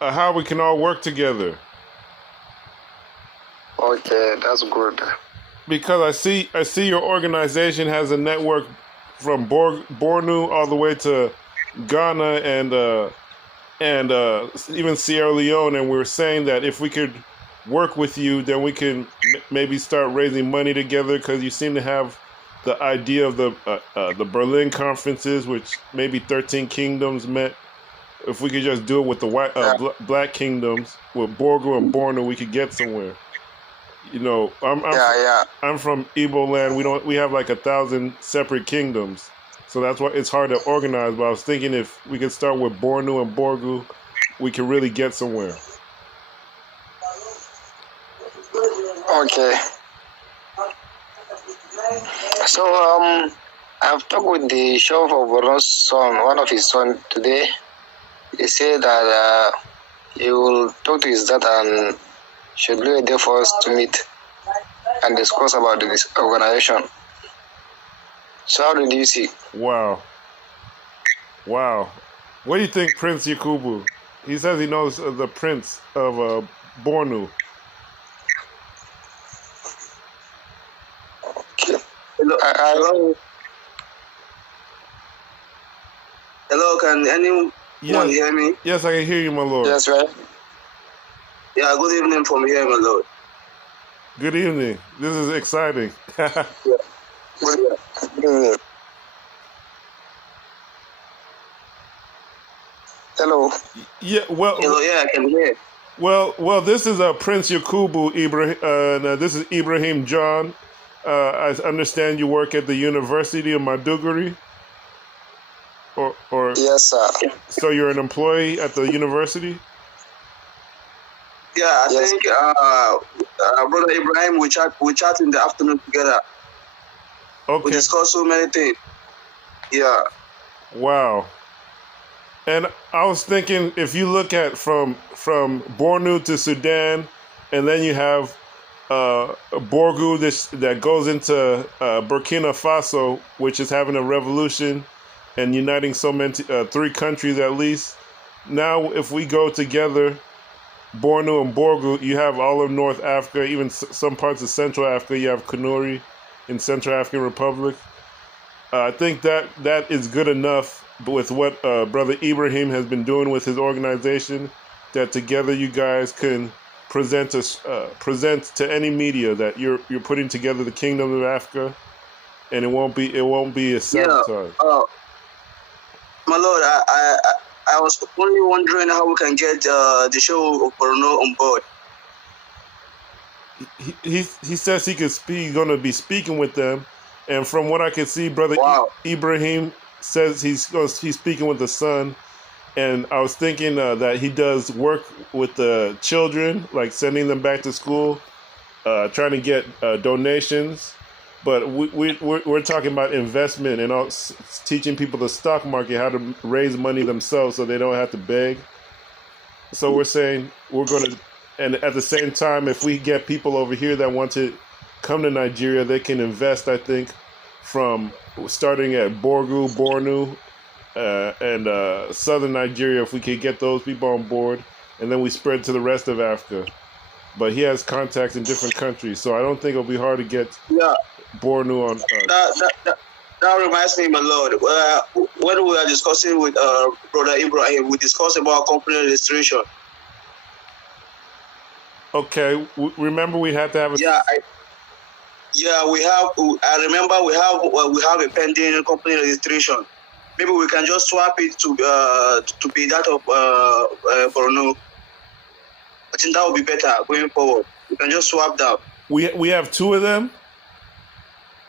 how we can all work together. Okay, that's good. Because I see your organization has a network from Bornu all the way to Ghana and even Sierra Leone, and we're saying that if we could work with you, then we can maybe start raising money together. Because you seem to have the idea of the Berlin conferences, which maybe 13 kingdoms met. If we could just do it with the white black kingdoms with Borgu and Bornu, we could get somewhere. You know, I'm from Igbo land. We have like 1,000 separate kingdoms, so that's why it's hard to organize. But I was thinking if we could start with Bornu and Borgu, we could really get somewhere. Okay. So I've talked with the sheriff of Borno's son, one of his son today. He said that he will talk to his dad and schedule a day for us to meet and discuss about this organization. So how did you see? Wow. What do you think, Prince Yakubu? He says he knows the Prince of Bornu. Okay. Hello. Hello, can anyone hear me? Yes, I can hear you, my lord. Yes, right? Yeah, good evening from here, my lord. Good evening. This is exciting. Yeah. Good evening. Hello. Yeah, well. Hello, yeah, I can hear. Well, this is Prince Yakubu Ibrahim. This is Ibrahim John. I understand you work at the University of Maiduguri. Or yes, sir. So you're an employee at the university? Yeah, I think Brother Ibrahim, we chat in the afternoon together. Okay. We discuss so many things. Yeah. Wow. And I was thinking, if you look at from Bornu to Sudan, and then you have Borgu that goes into Burkina Faso, which is having a revolution and uniting so many 3 countries at least. Now, if we go together, Bornu and Borgu, you have all of North Africa, even some parts of Central Africa. You have Kanuri in Central African Republic. I think that is good enough with what Brother Ibrahim has been doing with his organization, that together you guys can present to any media that you're putting together the Kingdom of Africa, and it won't be a sabotage. Yeah, my lord, I was only wondering how we can get the show of Borno on board. He says he could speak. Going to be speaking with them, and from what I can see, Brother Ibrahim says he's speaking with the son. And I was thinking that he does work with the children, like sending them back to school, trying to get donations. But we're talking about investment and also teaching people the stock market, how to raise money themselves so they don't have to beg. So we're saying we're going to, and at the same time, if we get people over here that want to come to Nigeria, they can invest, I think, from starting at Borgu, Bornu, and southern Nigeria, if we could get those people on board, and then we spread to the rest of Africa. But he has contacts in different countries, so I don't think it'll be hard to get Bornu on. That reminds me, my lord. When we were discussing with Brother Ibrahim, we discussed about company registration. Okay, remember we had to have a. We have. I remember we have a pending company registration. Maybe we can just swap it to be that of Borno. I think that would be better going forward. We can just swap that. We have 2 of them?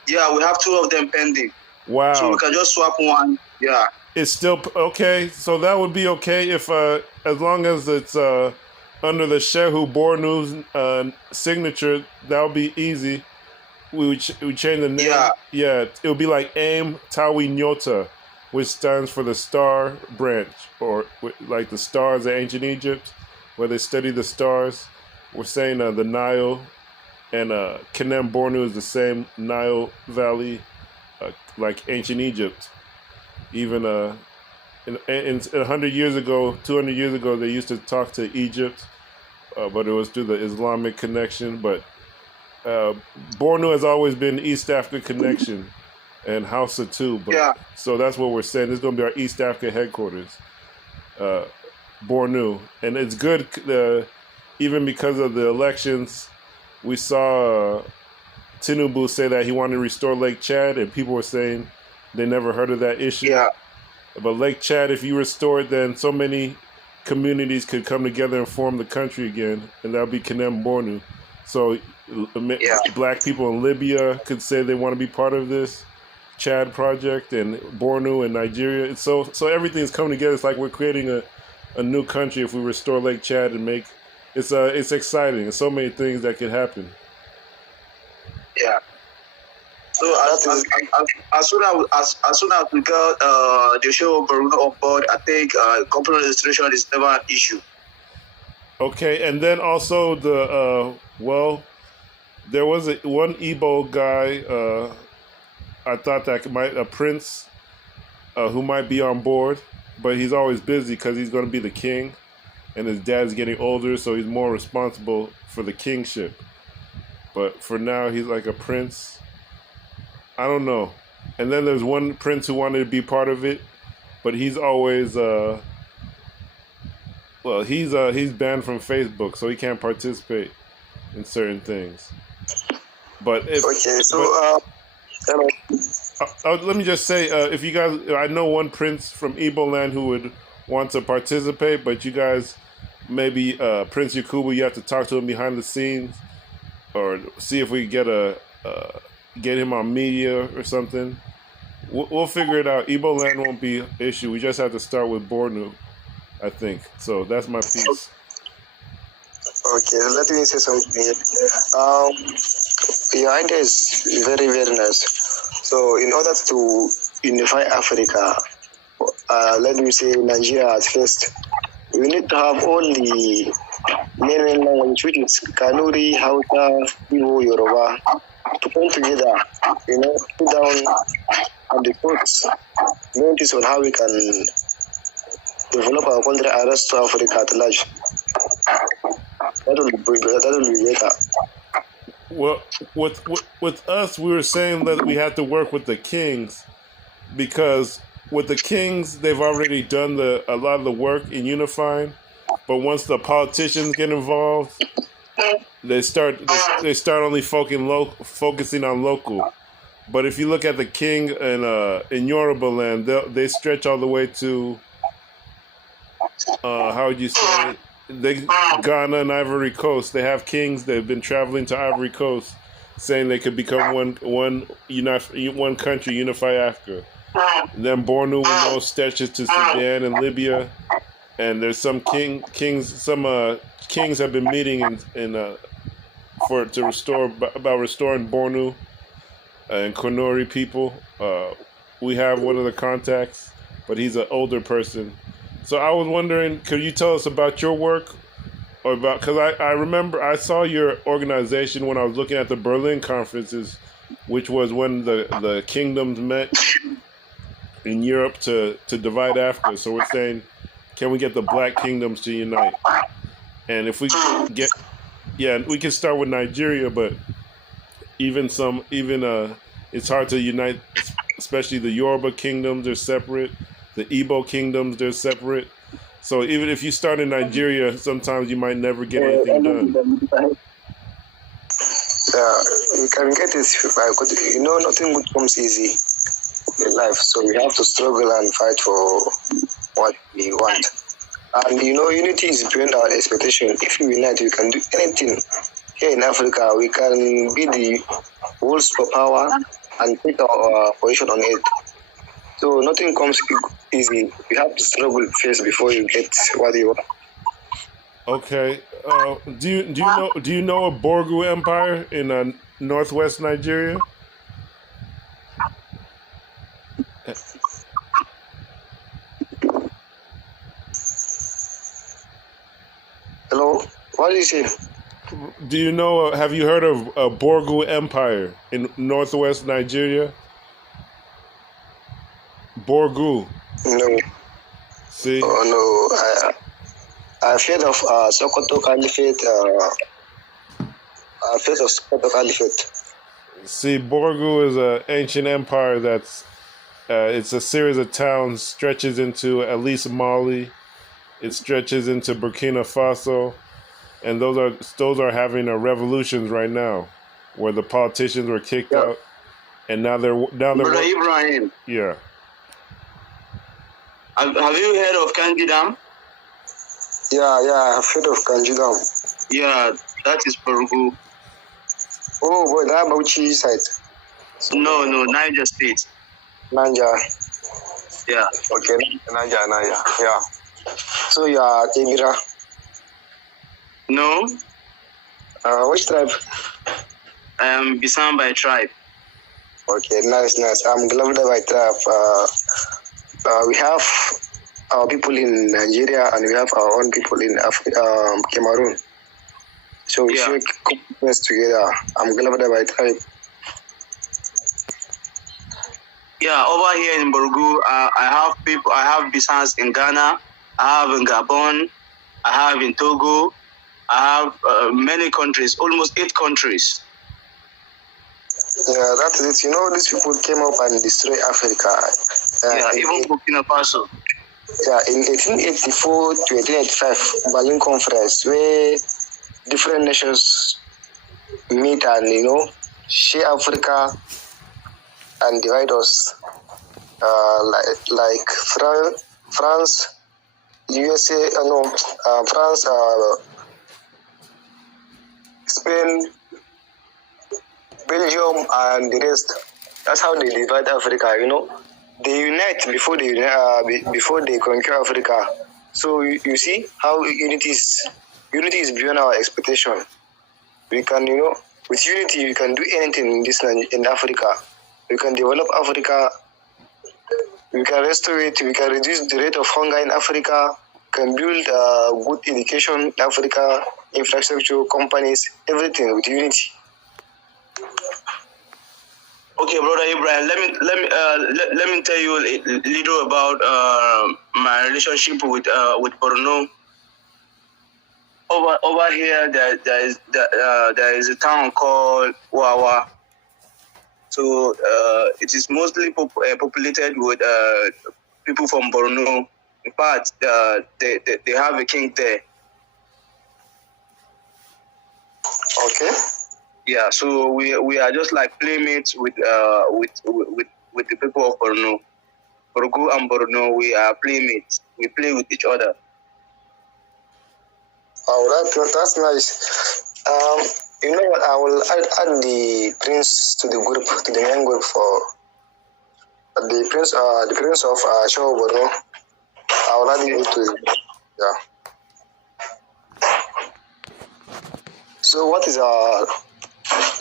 Yeah, we have 2 of them pending. Wow. So we can just swap one. Yeah. It's still okay. So that would be okay if as long as it's under the Shehu Bornu's signature, that would be easy. We change the name. Yeah, it would be like AIM Tawi Nyota, which stands for the Star Branch, or like the stars of ancient Egypt, where they study the stars. We're saying the Nile and Kanem-Bornu is the same Nile Valley, like ancient Egypt. Even in 100 years ago, 200 years ago, they used to talk to Egypt, but it was through the Islamic connection. But Bornu has always been East Africa connection, and Hausa too. But so that's what we're saying. This is going to be our East Africa headquarters, Bornu, and it's good. Even because of the elections, we saw Tinubu say that he wanted to restore Lake Chad, and people were saying they never heard of that issue. Yeah. But Lake Chad, if you restore it, then so many communities could come together and form the country again, and that would be Kanem-Bornu. So black people in Libya could say they want to be part of this Chad project, and Bornu and Nigeria. So everything's coming together. It's like we're creating a new country if we restore Lake Chad and make it's exciting. There's so many things that could happen. Yeah. So as soon as we got the show Bornu on board, I think company registration is never an issue. Okay, and then also there was one Igbo guy. I thought that a prince who might be on board, but he's always busy because he's going to be the king, and his dad's getting older, so he's more responsible for the kingship. But for now, he's like a prince. I don't know. And then there's one prince who wanted to be part of it, but he's always he's banned from Facebook, so he can't participate in certain things. But let me just say, if you guys, I know one prince from Igbo land who would want to participate, but you guys, maybe Prince Yakubu, you have to talk to him behind the scenes, or see if we get get him on media or something. We'll figure it out. Igbo land won't be an issue. We just have to start with Bornu, I think. So that's my piece. Okay, let me say something. Your idea is very, very nice. So in order to unify Africa, let me say Nigeria at first, we need to have all the main language, which is Kanuri, Hausa, Igbo, Yoruba, to come together, put down on the courts, notice on how we can develop our country and rest to Africa at large. That will be better. Well, with us, we were saying that we had to work with the kings, because with the kings, they've already done a lot of the work in unifying. But once the politicians get involved, they start only focusing on local. But if you look at the king in Yoruba land, they stretch all the way to how would you say? Ghana and Ivory Coast. They have kings that have been traveling to Ivory Coast, saying they could become one country, unify Africa. And then Bornu, we know, stretches to Sudan and Libya, and there's some kings have been meeting to restore about restoring Bornu and Konori people. We have one of the contacts, but he's an older person. So I was wondering, could you tell us about your work, or because I remember I saw your organization when I was looking at the Berlin conferences, which was when the kingdoms met in Europe to divide Africa. So we're saying, can we get the black kingdoms to unite? And if we we can start with Nigeria, but it's hard to unite, especially the Yoruba kingdoms are separate. The Igbo kingdoms, they're separate. So even if you start in Nigeria, sometimes you might never get anything done. You can get this, nothing good comes easy in life. So we have to struggle and fight for what we want. And unity is beyond our expectation. If we unite, we can do anything. Here in Africa, we can be the world superpower and take our position on it. So nothing comes easy. You have to struggle first before you get what you want. Okay. Do you know a Borgu Empire in northwest Nigeria? Hello. What did you say? Do you know? Have you heard of a Borgu Empire in northwest Nigeria? Borgu. No. See? Oh no, I've heard of Sokoto Caliphate. I've heard of Sokoto Caliphate. See, Borgu is an ancient empire that's it's a series of towns, stretches into at least Mali. It stretches into Burkina Faso, and those are having revolutions right now, where the politicians were kicked out, and now they're Brother Ibrahim. Yeah. Have you heard of Kangidam? Yeah, I've heard of Kanjidam. Yeah, that is Borgu. Oh boy, that Bauchi side. No, Niger State. Niger. Yeah. Okay, Niger. Yeah. So you are Tebira? No. Which tribe? I am Bisan by tribe. Okay, nice. I'm Glavda by tribe. We have our people in Nigeria and we have our own people in Cameroon. So we should complement together. I'm Glavda by tribe. Yeah, over here in Borgu, I have Bisans in Ghana, I have in Gabon, I have in Togo, I have many countries, almost 8 countries. Yeah, that is it. You know, these people came up and destroyed Africa. Even Burkina Faso. Yeah, in 1884 to 1885, Berlin Conference, where different nations meet and, share Africa and divide us. Like France, USA, France, Spain, Belgium, and the rest. That's how they divide Africa. They unite before they conquer Africa. So you see how unity is beyond our expectation. We can, with unity, we can do anything in Africa. We can develop Africa. We can restore it. We can reduce the rate of hunger in Africa. We can build good education in Africa, infrastructure, companies, everything with unity. Okay, Brother Ibrahim, let me tell you a little about my relationship with Borno. Over here, there is a town called Wawa. So it is mostly populated with people from Borno. In fact, they have a king there. Okay. Yeah, so we are just like playmates with the people of Borno. Borgu and Borno, we are playmates. We play with each other. Oh, that's nice. You know what? I will add the prince to the group, to the main group for the prince of Show Borno. I will add him to So what is our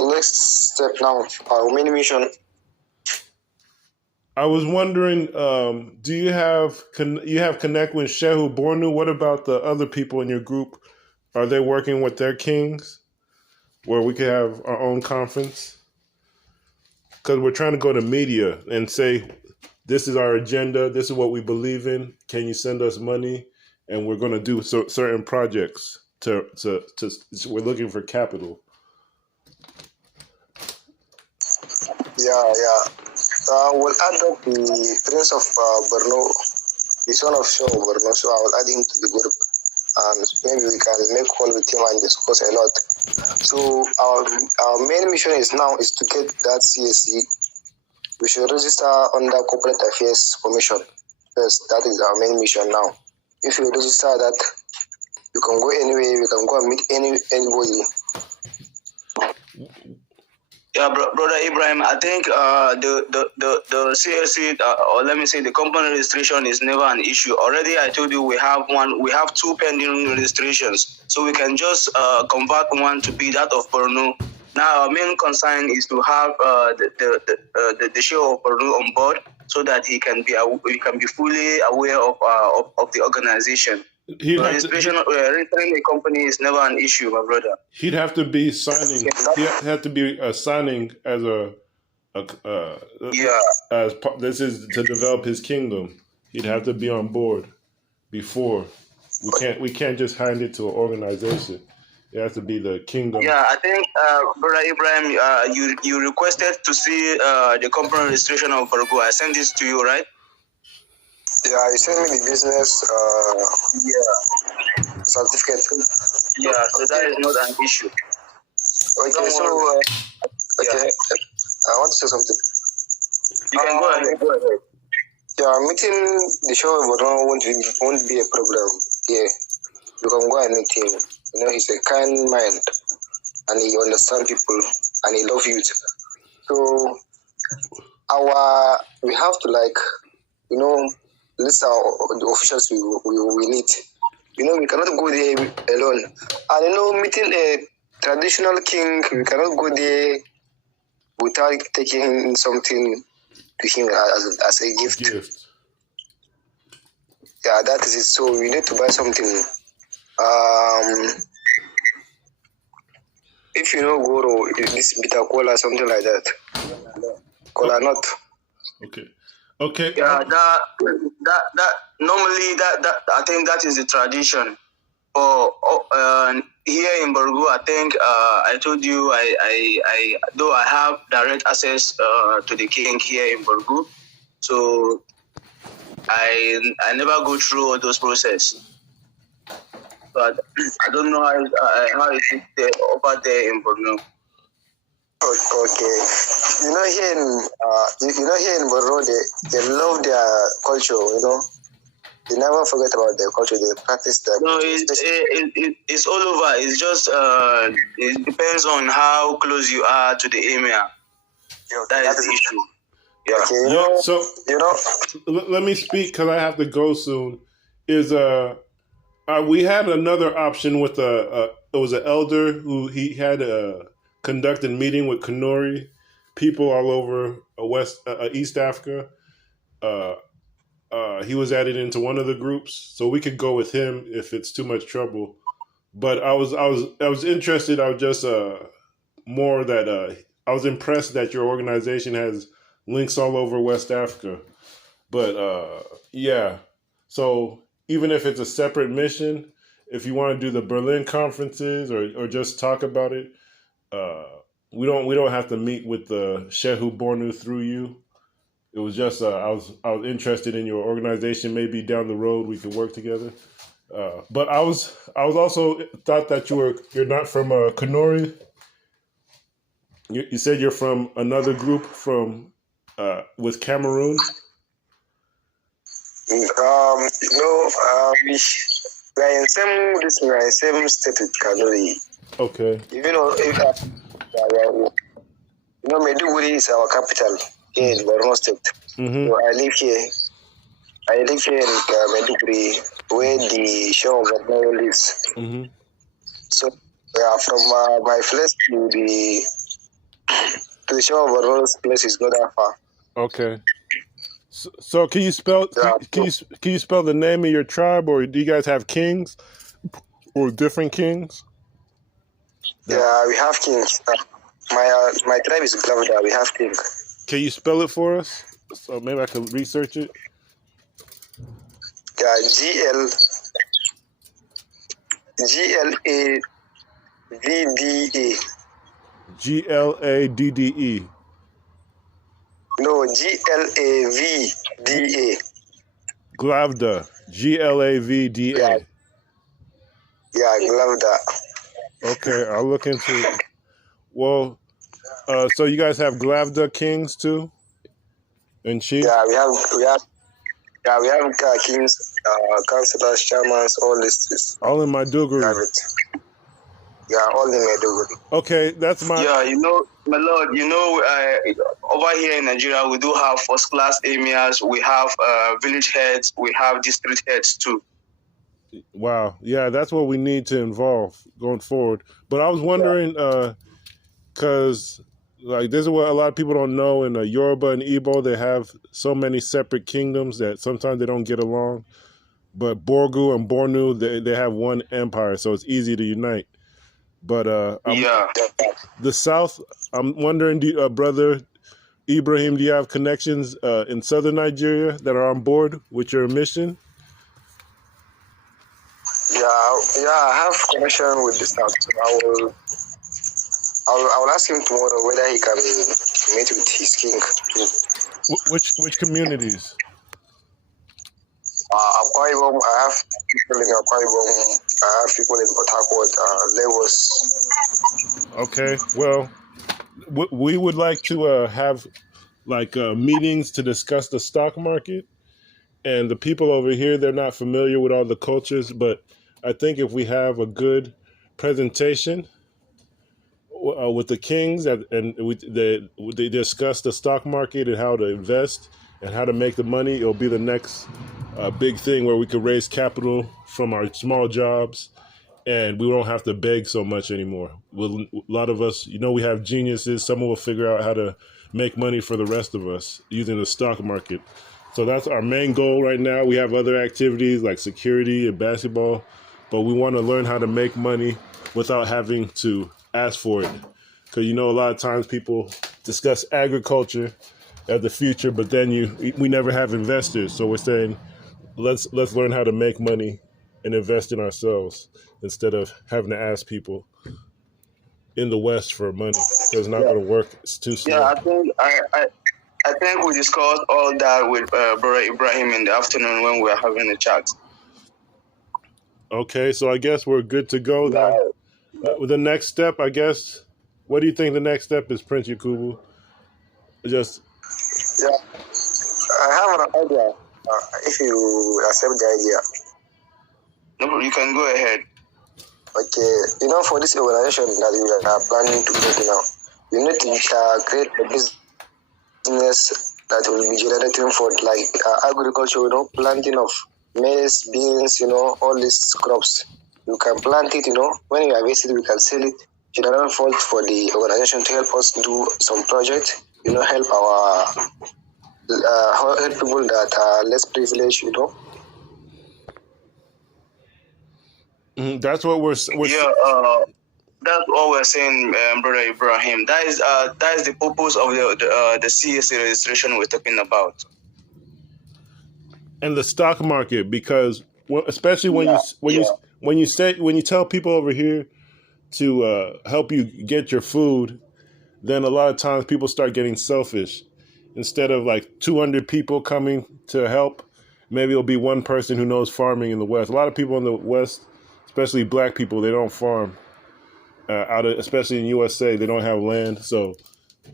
next step now? Our main mission. I was wondering, do you have connect with Shehu Bornu? What about the other people in your group? Are they working with their kings, where we could have our own conference? Because we're trying to go to media and say, this is our agenda. This is what we believe in. Can you send us money? And we're going to do certain projects. We're looking for capital. Yeah. We'll add up the prince of Borno, the son of Show Borno. So I will add him to the group, and maybe we can make call with him and discuss a lot. So our main mission is to get that CSC. We should register under Corporate Affairs Commission. Yes, that is our main mission now. If you register that, you can go anywhere. You can go and meet anybody. Yeah, Brother Ibrahim, I think the CSC, or let me say the company registration is never an issue. Already I told you we have 2 pending registrations. So we can just convert one to be that of Borno. Now our main concern is to have the share of Borno on board, so that he can be fully aware of the organization. Registering a company is never an issue, my brother. He'd have to be signing. He'd have to be signing as this is to develop his kingdom. He'd have to be on board. before. We can't just hand it to an organization. It has to be the kingdom. Yeah, I think, Brother Ibrahim, you requested to see the company registration of Borgu. I sent this to you, right? Yeah, you sent me the business certificate. Yeah, so that is not an issue. Okay, so okay, I want to say something. You can go ahead. Go ahead. Yeah, meeting the show of Borno won't be a problem. Yeah, you can go and meet him. You know, he's a kind man, and he understands people, and he loves youth. So we have to, like, you know, list the officials we need. You know, we cannot go there alone. And you know, meeting a traditional king, we cannot go there without taking something to him as a gift. Yeah, that is it. So we need to buy something. If you know Goro, this bitter cola, something like that. Cola nut. Okay. Yeah, that normally that I think that is the tradition. For here in Borgu, I think I told you I though I have direct access to the king here in Borgu, so I never go through all those processes. But I don't know how it is there, over there in Bornu. Okay, you know here in Borno, they love their culture. You know, they never forget about their culture. They practice their. No, it's all over. It's just it depends on how close you are to the emir. Yeah, that is the issue. Yeah. Okay, so let me speak because I have to go soon. We had another option with it was an elder who he had conducted meeting with Kanuri people all over East Africa. He was added into one of the groups, so we could go with him if it's too much trouble. But I was interested. I was just more that I was impressed that your organization has links all over West Africa. But yeah, so even if it's a separate mission, if you want to do the Berlin conferences or just talk about it, we don't have to meet with the Shehu Bornu through you. It was just I was interested in your organization. Maybe down the road we could work together. But I was also thought that you're not from Kanuri. You said you're from another group from with Cameroon. We are in same state with Kanuri. Okay. You know, Maiduguri is our capital here in Borno State. Mm-hmm. So I live here in Maiduguri, where the show of Borno lives. Mm-hmm. So from my place to the show of Borno's place is not that far. Okay. So can you spell can you spell the name of your tribe, or do you guys have kings or different kings? Yeah, we have kings. My tribe is Glavda. We have kings. Can you spell it for us? So maybe I can research it. Yeah, GLAVDA. GLADDE. No, GLAVDA. Glavda. GLAVDA. Yeah, Glavda. Okay, I'll look into it. Well, so you guys have Glavda kings too, and chiefs? Yeah, we have kings, councillors, chairmen, all this. All in Maiduguri. Yeah, all in Maiduguri. Okay, that's my. Yeah, my lord, over here in Nigeria, we do have first-class emirs, we have village heads, we have district heads too. Wow, yeah, that's what we need to involve going forward. But I was wondering, because like this is what a lot of people don't know. In Yoruba and Igbo, they have so many separate kingdoms that sometimes they don't get along. But Borgu and Bornu, they have one empire, so it's easy to unite. But the South, I'm wondering, brother Ibrahim, do you have connections in southern Nigeria that are on board with your mission? I have connection with the staff. So I will ask him tomorrow whether he can meet with his king too. Which communities? Akwa Ibom, I have people in Akwa Ibom, I have people in Port Harcourt, Lagos. Okay, well, we would like to have like meetings to discuss the stock market. And the people over here, they're not familiar with all the cultures, but I think if we have a good presentation with the kings and they discuss the stock market and how to invest and how to make the money, it'll be the next big thing where we could raise capital from our small jobs and we don't have to beg so much anymore. A lot of us, we have geniuses. Someone will figure out how to make money for the rest of us using the stock market. So that's our main goal right now. We have other activities like security and basketball, but we want to learn how to make money without having to ask for it. Because, a lot of times people discuss agriculture as the future, but then we never have investors. So we're saying, let's learn how to make money and invest in ourselves instead of having to ask people in the West for money. It's not going to work. It's too slow. Yeah, I think we discussed all that with Brother Ibrahim in the afternoon when we were having a chat. Okay, so I guess we're good to go now. The next step, I guess, what do you think the next step is, Prince Yakubu? Yeah, I have an idea, if you accept the idea. No, you can go ahead. Okay, for this organization that we are planning to create now, we need to create a business that will be generating for agriculture, planting of maize, beans, all these crops. You can plant it, when you harvest it, we can sell it. General fund for the organization to help us do some project, help help people that are less privileged, That's what we're that's what we're saying, Brother Ibrahim. That is the purpose of the CAC registration we're talking about. And the stock market, because especially when you tell people over here to help you get your food, then a lot of times people start getting selfish. Instead of like 200 people coming to help, maybe it'll be one person who knows farming in the West. A lot of people in the West, especially black people, they don't farm. Especially in USA, they don't have land. So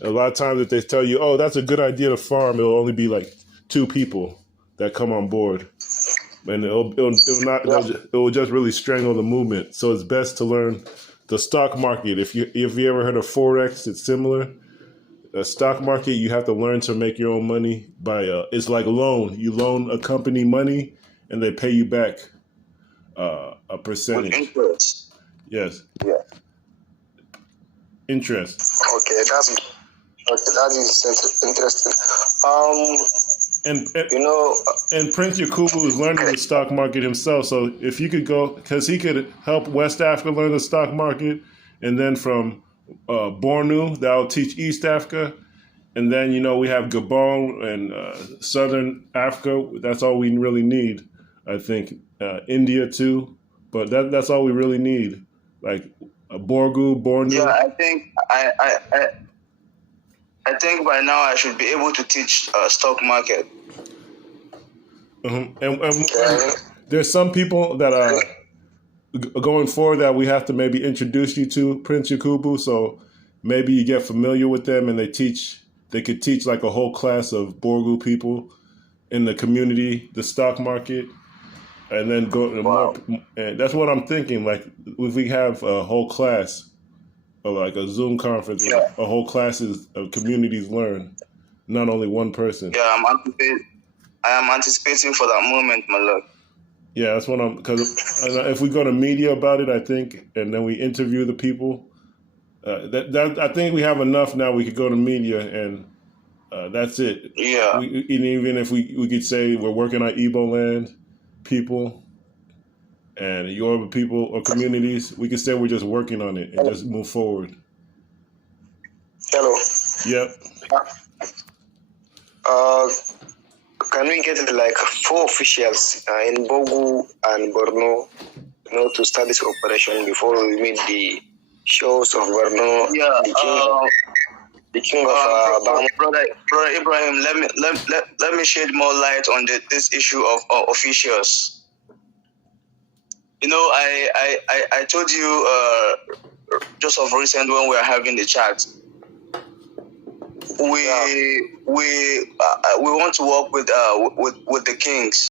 a lot of times if they tell you, oh, that's a good idea to farm, it'll only be like 2 people that come on board. And it will just really strangle the movement. So it's best to learn the stock market. If you ever heard of Forex, it's similar. A stock market, you have to learn to make your own money by it's like a loan. You loan a company money and they pay you back a percentage. With interest. Yes. Yeah. Interest. Okay, that is interesting. And Prince Yakubu is learning the stock market himself. So if you could go, because he could help West Africa learn the stock market, and then from Bornu, that'll teach East Africa, and then we have Gabon and Southern Africa. That's all we really need, I think. India too, but that's all we really need. Like Borgu, Bornu. Yeah, I think I think by now I should be able to teach stock market. And there's some people that are going forward that we have to maybe introduce you to, Prince Yakubu. So maybe you get familiar with them and they could teach like a whole class of Borgu people in the community, the stock market, and then go to more. And that's what I'm thinking. Like if we have a whole class, or like a Zoom conference, where a whole classes of communities learn, not only one person. Yeah, I am anticipating for that moment, my lord. Yeah, that's what because if we go to media about it, I think, and then we interview the people, that I think we have enough now. We could go to media and that's it. Yeah. Even if we could say we're working on Igbo land people and Yoruba people or communities, we could say we're just working on it and just move forward. Hello. Yep. Can we get like 4 officials in Borgu and Borno to start this operation before we meet the shows of Bornu. Yeah. The king of brother Ibrahim, let me shed more light on this issue of officials. You know, I told you just of recent when we were having the chat. We want to work with the kings.